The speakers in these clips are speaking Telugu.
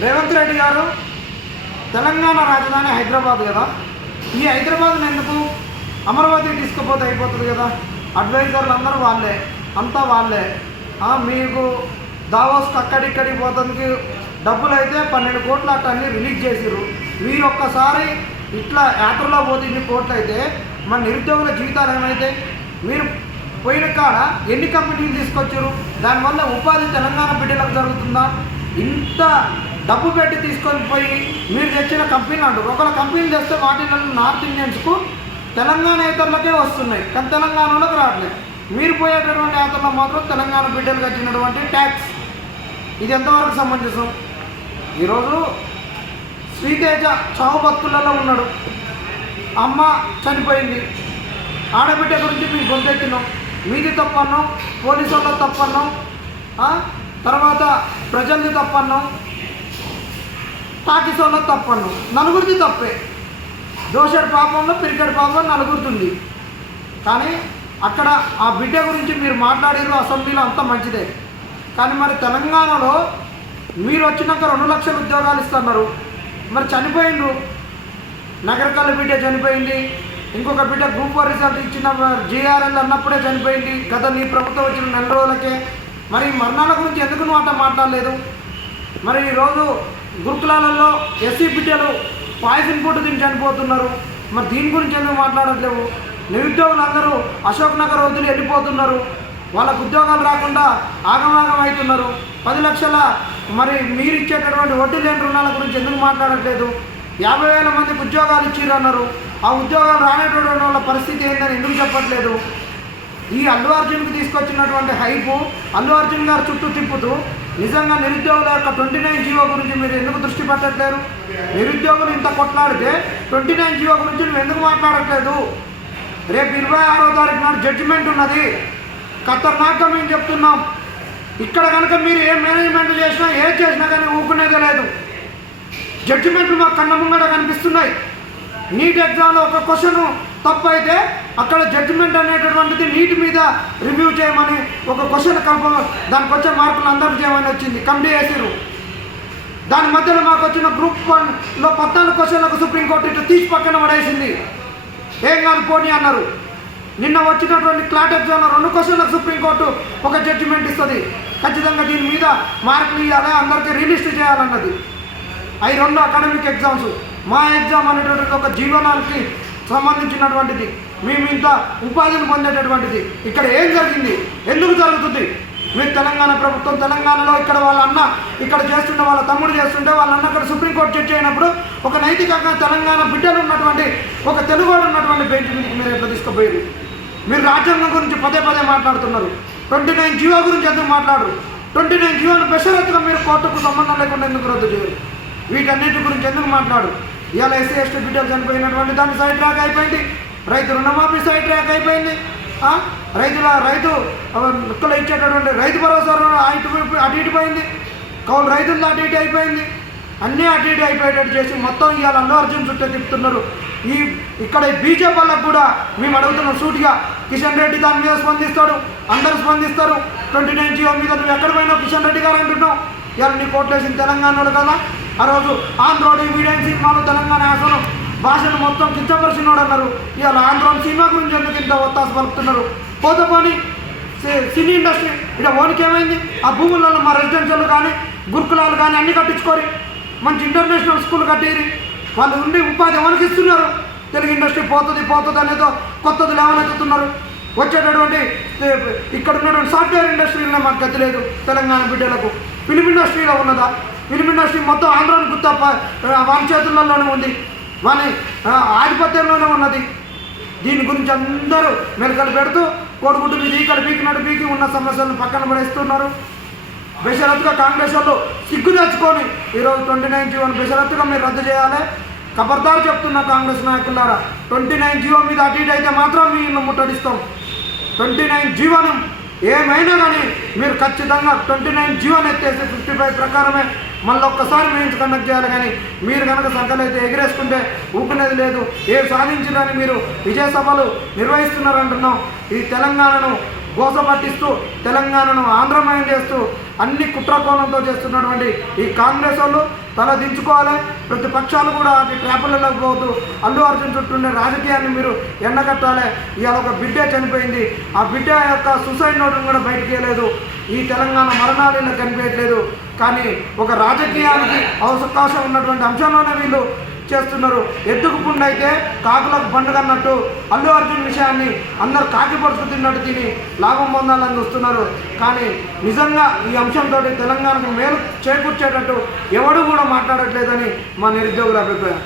రేవంత్ రెడ్డి గారు తెలంగాణ రాజధాని హైదరాబాద్ కదా, ఈ హైదరాబాద్ని ఎందుకు అమరావతి తీసుకుపోతే అయిపోతుంది కదా. అడ్వైజర్లు అందరూ వాళ్ళే, అంతా వాళ్ళే. మీకు దావోస్కి అక్కడిక్కడికి పోతానికి డబ్బులు అయితే 12 కోట్లు అట్లా అన్నీ రిలీజ్ చేసిర్రు. మీరు ఒక్కసారి ఇట్లా యాత్రలో పోతే ఇన్ని కోట్లు అయితే మన నిరుద్యోగుల జీవితాలు ఏమైతే? మీరు పోయిన కాడ ఎన్ని కంపెనీలు తీసుకొచ్చారు? దానివల్ల ఉపాధి తెలంగాణ బిడ్డలకు జరుగుతుందా? ఇంత డబ్బు పెట్టి తీసుకొని పోయి మీరు తెచ్చిన కంపెనీలు అంటారు. ఒకవేళ కంపెనీలు తెస్తే వాటిలో నార్త్ ఇండియన్స్కు తెలంగాణ ఇతరులకే వస్తున్నాయి, కానీ తెలంగాణలోకి రావట్లేదు. మీరు పోయేటటువంటి యాత్రలో మాత్రం తెలంగాణ బిడ్డలకు వచ్చినటువంటి ట్యాక్స్, ఇది ఎంతవరకు సమంజసం? ఈరోజు శ్రీతేజ చావు బతుకులలో ఉన్నాడు, అమ్మ చనిపోయింది, ఆడబిడ్డ గురించి మీకు గొంతెత్తినాం, మీది తప్పన్నాం, పోలీసు వాళ్ళ తప్పన్నాం, తర్వాత ప్రజలది తప్పన్నాం, టాకీస్ వాళ్ళ తప్పన్నాం. నలుగురిది తప్పే. దోషడి పాపంలో పిరికడి పాపం నలుగురుతుంది. కానీ అక్కడ ఆ బిడ్డ గురించి మీరు మాట్లాడారు అసెంబ్లీలో, అంత మంచిదే. కానీ మరి తెలంగాణలో మీరు వచ్చినాక 2 లక్షల ఉద్యోగాలు ఇస్తున్నారు, మరి చనిపోయిండ్రు. నగరకల్లి బిడ్డ చనిపోయింది, ఇంకొక బిడ్డ గ్రూప్ 4 రిజల్ట్ ఇచ్చిన జీఆర్ఎల్ అన్నప్పుడే చనిపోయింది గత నీ ప్రభుత్వం వచ్చిన 4 రోజులకే. మరి మరణాల గురించి ఎందుకు నువ్వు అట్లా మాట్లాడలేదు? మరి ఈరోజు గురుకులాలలో ఎస్సీ బిడ్డలు పాయిజన్ ఫుడ్ తిని చనిపోతున్నారు, మరి దీని గురించి ఎందుకు మాట్లాడట్లేవు? నిరుద్యోగులందరూ అశోక్ నగర్ వదిలి వెళ్ళిపోతున్నారు, వాళ్ళకు ఉద్యోగాలు రాకుండా ఆగమాగం అవుతున్నారు. 10 లక్షల మరి మీరు ఇచ్చేటటువంటి వడ్డీ లేని రుణాల గురించి ఎందుకు మాట్లాడట్లేదు? 50,000 మందికి ఉద్యోగాలు ఇచ్చిర్రు అన్నారు, ఆ ఉద్యోగాలు రానేటటువంటి వాళ్ళ పరిస్థితి ఏందని ఎందుకు చెప్పట్లేదు? ఈ అల్లు అర్జున్కి తీసుకొచ్చినటువంటి హైపు అల్లు అర్జున్ గారు చుట్టూ తిప్పుతూ నిజంగా నిరుద్యోగుల యొక్క 29 జీవో గురించి మీరు ఎందుకు దృష్టి పెట్టట్లేరు? నిరుద్యోగులు ఇంత కొట్లాడితే 29 జీవో గురించి నువ్వు ఎందుకు మాట్లాడట్లేదు? రేపు 26వ తారీఖు నాడు జడ్జిమెంట్ ఉన్నది. ఖతర్నాక్గా మేము చెప్తున్నాం. ఇక్కడ కనుక మీరు ఏ మేనేజ్మెంట్ చేసినా ఏం చేసినా కానీ ఊరుకునేదే లేదు. జడ్జిమెంట్లు మాకు కన్న ముంగడ కనిపిస్తున్నాయి. నీట్ ఎగ్జామ్లో ఒక క్వశ్చన్ తప్పు అయితే అక్కడ జడ్జిమెంట్ అనేటటువంటిది నీట్ మీద రివ్యూ చేయమని ఒక క్వశ్చన్ దానికి వచ్చే మార్కులు అందరూ చేయమని వచ్చింది, కమిటీ వేసిరు. దాని మధ్యలో మాకు వచ్చిన గ్రూప్ 1లో 14 క్వశ్చన్లకు సుప్రీంకోర్టు ఇట్లా తీసి పక్కన పడేసింది. ఏం కాదు పోనీ అన్నారు. నిన్న వచ్చినటువంటి క్లాట్ ఎగ్జామ్లో 2 క్వశ్చన్లకు సుప్రీంకోర్టు ఒక జడ్జిమెంట్ ఇస్తుంది, ఖచ్చితంగా దీని మీద మార్కులు ఇవ్వాలి, అందరికీ రిలిస్ట్ చేయాలన్నది. అవి 2 అకాడమిక్ ఎగ్జామ్స్. మా ఎగ్జామ్ అనేటటువంటి ఒక జీవనానికి సంబంధించినటువంటిది, మేము ఇంత ఉపాధిని పొందేటటువంటిది. ఇక్కడ ఏం జరిగింది, ఎందుకు జరుగుతుంది? మీరు తెలంగాణ ప్రభుత్వం తెలంగాణలో ఇక్కడ వాళ్ళ అన్న ఇక్కడ చేస్తుంటే, వాళ్ళ తమ్ముడు చేస్తుంటే, వాళ్ళ అన్న ఇక్కడ సుప్రీంకోర్టు జడ్జి అయినప్పుడు ఒక నైతికంగా తెలంగాణ బిడ్డలు ఉన్నటువంటి ఒక తెలుగువాడు ఉన్నటువంటి బెంచ్ మీదకి మీరు ఎట్లా తీసుకుపోయారు? మీరు రాజ్యాంగం గురించి పదే మాట్లాడుతున్నారు, 29 జీవో గురించి ఎందుకు మాట్లాడరు? 29 జీవోను బెషరత్తుగా మీరు కోర్టుకు సంబంధం లేకుండా ఎందుకు రద్దు చేయరు? వీటన్నిటి గురించి ఎందుకు మాట్లాడు? ఇవాళ ఎస్సీ ఎస్టీ బిడ్డలు చనిపోయినటువంటి దాన్ని సైడ్ ట్రాక్ అయిపోయింది, రైతు రుణమాఫీ సైడ్ ట్రాక్ అయిపోయింది, రైతులు ఇచ్చేటటువంటి రైతు భరోసా అటు ఇటు పోయింది, కౌలు రైతులు అటు ఇటు అయిపోయింది, అన్నీ అటు ఇటు అయిపోయేటట్టు చేసి మొత్తం ఇవాళ అల్లు అర్జున్ చుట్టూ తిప్పుతున్నారు. ఇక్కడ బీజేపీ వాళ్ళకు కూడా మేము అడుగుతున్నాం సూటిగా, కిషన్ రెడ్డి దాని మీద స్పందిస్తాడు, అందరూ స్పందిస్తారు. 29 జీవో మీద నువ్వు ఎక్కడ పోయినావు కిషన్ రెడ్డి గారు అంటున్నావు? ఇవాళ నీ కోట్లేసిన తెలంగాణలో కదా. ఆ రోజు ఆంధ్రోడు వీడియన్ సినిమాలు తెలంగాణ యాసను భాషను మొత్తం కించపరిచినోడు అన్నారు. ఇవాళ ఆంధ్రోని సినిమా గురించి ఎందుకు ఇంత ఒత్తాసు పలుకుతున్నారు? పోనీ సినీ ఇండస్ట్రీ ఇక్కడ ఓనికి ఏమైంది? ఆ భూములలో మా రెసిడెన్షియల్ కానీ గురుకులాలు కానీ అన్నీ కట్టించుకోరి, మంచి ఇంటర్నేషనల్ స్కూల్ కట్టిరి, వాళ్ళు ఉండి ఉపాధి ఎవరికి ఇస్తున్నారు? తెలుగు ఇండస్ట్రీ పోతుంది అనేదో కొత్తది లేవనెత్తుతున్నారు. వచ్చేటటువంటి ఇక్కడ ఉన్నటువంటి సాఫ్ట్వేర్ ఇండస్ట్రీలో మాకు గతి లేదు తెలంగాణ బిడ్డలకు. ఫిలిం ఇండస్ట్రీలో ఉన్నదా? ఫిలిం ఇండస్ట్రీ మొత్తం ఆంధ్రాని గుర్త వాని చేతుల్లోనే ఉంది, వాని ఆధిపత్యంలోనే ఉన్నది. దీని గురించి అందరూ మెలకలు పెడుతూ కోడిగుడ్డు మీద ఇక్కడ పీకినట్టు పీకి ఉన్న సమస్యలను పక్కన పడేస్తున్నారు. బెషరత్తుగా కాంగ్రెస్ వాళ్ళు సిగ్గు తెచ్చుకొని ఈరోజు 29 జీవోను బెషరత్తుగా మీరు రద్దు చేయాలి. ఖబర్దారు చెప్తున్న కాంగ్రెస్ నాయకులారా, 29 జీవో మీద అటు ఇటు అయితే మాత్రం మీ ఇల్లు ముట్టడిస్తాం. 29 జీవోను ఏమైనా కానీ మీరు ఖచ్చితంగా 29 జీవోని ఎత్తేసి 55 ప్రకారమే మళ్ళీ ఒక్కసారి మెయిన్స్ కండక్ట్ చేయాలి. కానీ మీరు కనుక సంఖ్యలు అయితే ఎగిరేసుకుంటే ఊపుకునేది లేదు. ఏ సాధించడానికి మీరు విజయ సభలు నిర్వహిస్తున్నారంటున్నాం. ఈ తెలంగాణను గోస పట్టిస్తూ తెలంగాణను ఆంధ్రమయం చేస్తూ అన్ని కుట్రకోణంతో చేస్తున్నటువంటి ఈ కాంగ్రెస్ వాళ్ళు తల దించుకోవాలి. ప్రతిపక్షాలు కూడా అది ట్రాపులలోకి పోతూ అల్లు అర్జున్ చుట్టూ ఉండే రాజకీయాన్ని మీరు ఎండగట్టాలి. ఇవాళ ఒక బిడ్డ చనిపోయింది, ఆ బిడ్డ యొక్క సూసైడ్ నోట్ను కూడా బయటికి వేయలేదు. ఈ తెలంగాణ మరణాలు కనిపించట్లేదు. కానీ ఒక రాజకీయానికి అవకాశం ఉన్నటువంటి అంశంలోనే వీళ్ళు చేస్తున్నారు. ఎద్దుకు పుండు అయితే కాకులకు పండుగ అన్నట్టు అల్లు అర్జున్ విషయాన్ని అందరూ కాకి పడుచు తిన్నట్టు తిని లాభం పొందాలని వస్తున్నారు. కానీ నిజంగా ఈ అంశంతో తెలంగాణకు మేలు చేకూర్చేటట్టు ఎవడు కూడా మాట్లాడట్లేదని మా నిరుద్యోగుల అభిప్రాయం.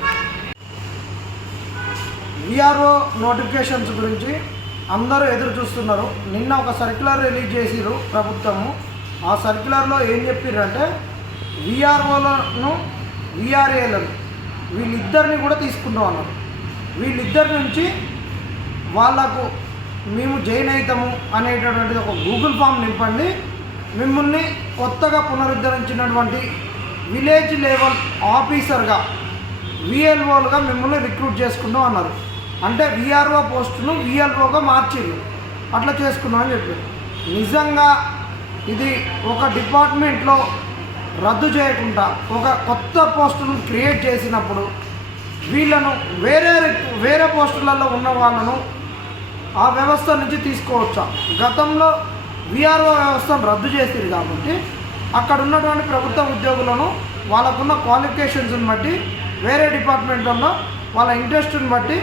విఆర్ఓ నోటిఫికేషన్స్ గురించి అందరూ ఎదురు చూస్తున్నారు. నిన్న ఒక సర్క్యులర్ రిలీజ్ చేసిరు ప్రభుత్వము. ఆ సర్క్యులర్లో ఏం చెప్పారంటే విఆర్ఓలను విఆర్ఏలను వీళ్ళిద్దరిని కూడా తీసుకుంటాం అన్నారు. వీళ్ళిద్దరి నుంచి వాళ్ళకు మేము జాయిన్ అవుతాము అనేటటువంటిది ఒక గూగుల్ ఫామ్ నింపండి, మిమ్మల్ని కొత్తగా పునరుద్ధరించినటువంటి విలేజ్ లెవెల్ ఆఫీసర్గా విఎల్ఓలుగా మిమ్మల్ని రిక్రూట్ చేసుకుందాం అన్నారు. అంటే విఆర్ఓ పోస్టును విఎల్ఓగా మార్చిర్రు. అట్లా చేసుకున్నాం అని చెప్పారు. నిజంగా ఇది ఒక డిపార్ట్మెంట్లో రద్దు చేయకుండా ఒక కొత్త పోస్టును క్రియేట్ చేసినప్పుడు వీళ్ళను వేరే పోస్టులలో ఉన్న వాళ్ళను ఆ వ్యవస్థ నుంచి తీసుకోవచ్చా? గతంలో విఆర్ఓ వ్యవస్థను రద్దు చేసిరు కాబట్టి అక్కడ ఉన్నటువంటి ప్రభుత్వ ఉద్యోగులను వాళ్ళకున్న క్వాలిఫికేషన్స్ని బట్టి వేరే డిపార్ట్మెంట్లలో వాళ్ళ ఇంట్రెస్ట్ని బట్టి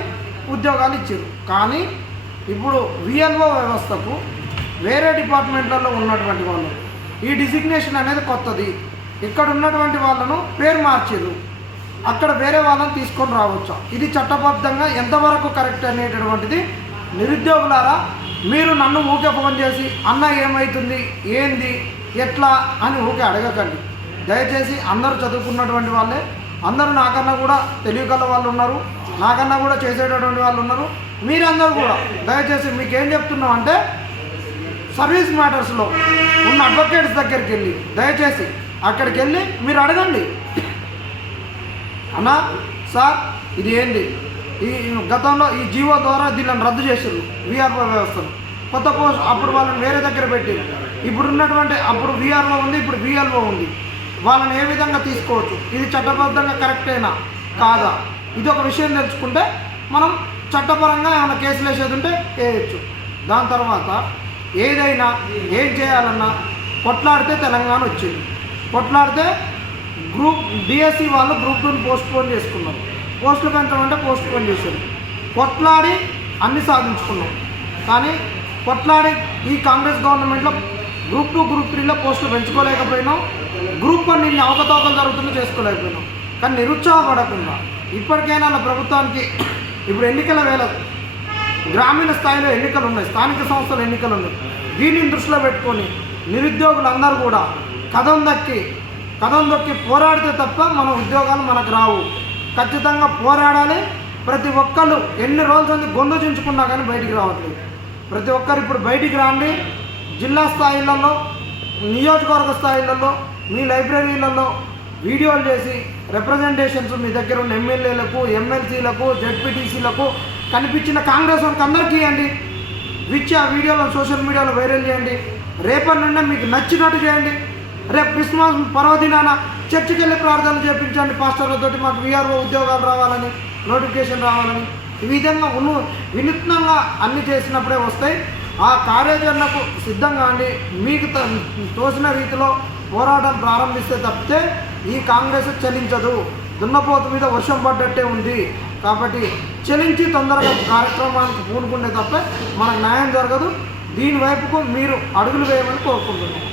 ఉద్యోగాలు ఇచ్చారు. కానీ ఇప్పుడు విఎల్ఓ వ్యవస్థకు వేరే డిపార్ట్మెంట్లలో ఉన్నటువంటి వాళ్ళు ఈ డిజిగ్నేషన్ అనేది కొత్తది. ఇక్కడ ఉన్నటువంటి వాళ్ళను పేరు మార్చారు, అక్కడ వేరే వాళ్ళని తీసుకొని రావచ్చా? ఇది చట్టబద్ధంగా ఎంతవరకు కరెక్ట్ అనేటటువంటిది నిరుద్యోగులారా మీరు నన్ను ఊకే ఫోన్ చేసి అన్న ఏమవుతుంది ఏంది ఎట్లా అని ఊకే అడగకండి. దయచేసి అందరూ చదువుకున్నటువంటి వాళ్ళే, అందరూ నాకన్నా కూడా తెలియగల వాళ్ళు ఉన్నారు, నాకన్నా కూడా చేసేటటువంటి వాళ్ళు ఉన్నారు. మీరందరూ కూడా దయచేసి మీకేం చెప్తున్నాం అంటే సర్వీస్ మ్యాటర్స్లో ఉన్న అడ్వకేట్స్ దగ్గరికి వెళ్ళి దయచేసి అక్కడికి వెళ్ళి మీరు అడగండి. అన్నా సార్ ఇది ఏంటి, ఈ గతంలో ఈ జీవో ద్వారా దీనిని రద్దు చేసారు విఆర్ఓ వ్యవస్థను, కొత్త పోస్ట్ అప్పుడు వాళ్ళని వేరే దగ్గర పెట్టి ఇప్పుడు ఉన్నటువంటి అప్పుడు విఆర్ఓ ఉంది, ఇప్పుడు విఎల్ఓ ఉంది, వాళ్ళని ఏ విధంగా తీసుకోవచ్చు, ఇది చట్టబద్ధంగా కరెక్టేనా కాదా, ఇది ఒక విషయం తెలుసుకుంటే మనం చట్టపరంగా ఏమైనా కేసులు వేసేది ఉంటే వేయచ్చు. దాని తర్వాత ఏదైనా ఏం చేయాలన్నా కొట్లాడితే తెలంగాణ వచ్చింది. కొట్లాడితే డిఎస్సి వాళ్ళు గ్రూప్ 2 పోస్ట్పోన్ చేసుకున్నారు, పోస్టులు పెంచమంటే పోస్ట్పోన్ చేశారు. కొట్లాడి అన్ని సాధించుకున్నాం. కానీ కొట్లాడి ఈ కాంగ్రెస్ గవర్నమెంట్లో గ్రూప్ 2 గ్రూప్ 3లో పోస్టులు పెంచుకోలేకపోయినాం, గ్రూప్ 1 ఇన్ని అవకతవకలు జరుగుతుందో చేసుకోలేకపోయినాం. కానీ నిరుత్సాహపడకుండా ఇప్పటికైనా నా ప్రభుత్వానికి ఇప్పుడు ఎన్నికల వేళ గ్రామీణ స్థాయిలో ఎన్నికలు ఉన్నాయి, స్థానిక సంస్థల ఎన్నికలు ఉన్నాయి. దీనిని దృష్టిలో పెట్టుకొని నిరుద్యోగులందరూ కూడా కదం దొక్కి పోరాడితే తప్ప మన ఉద్యోగాలు మనకు రావు. ఖచ్చితంగా పోరాడాలి. ప్రతి ఒక్కళ్ళు ఎన్ని రోజులు గొంతు చించుకున్నా కానీ బయటికి రావట్లేదు. ప్రతి ఒక్కరు ఇప్పుడు బయటికి రాండి. జిల్లా స్థాయిలలో, నియోజకవర్గ స్థాయిలలో, మీ లైబ్రరీలలో వీడియోలు చేసి రిప్రజెంటేషన్స్ మీ దగ్గర ఉన్న ఎమ్మెల్యేలకు, ఎమ్మెల్సీలకు, జెడ్పీటీసీలకు కనిపించిన కాంగ్రెస్ వాళ్ళకి అందరికీ ఇవ్వండి. ఇచ్చి ఆ వీడియోలను సోషల్ మీడియాలో వైరల్ చేయండి. రేపటి నుండి మీకు నచ్చినట్టు చేయండి. రేపు క్రిస్మస్ పర్వదినాన చర్చికి వెళ్ళి ప్రార్థన చేయించండి పాస్టర్లతో, మాకు విఆర్ఓ ఉద్యోగాలు రావాలని, నోటిఫికేషన్ రావాలని. ఈ విధంగా వినూత్నంగా అన్ని చేసినప్పుడే వస్తాయి. ఆ కార్యాచరణకు సిద్ధంగా అండి. మీకు తోసిన రీతిలో పోరాటం ప్రారంభిస్తే తప్పితే ఈ కాంగ్రెస్ చలించదు. దున్నపోతు మీద వర్షం పడ్డట్టే ఉంది. కాబట్టి చలించి తొందరగా కార్యక్రమానికి పూనుకుంటే తప్ప మనకు న్యాయం జరగదు. దీని వైపుకు మీరు అడుగులు వేయమని కోరుకుంటున్నాం.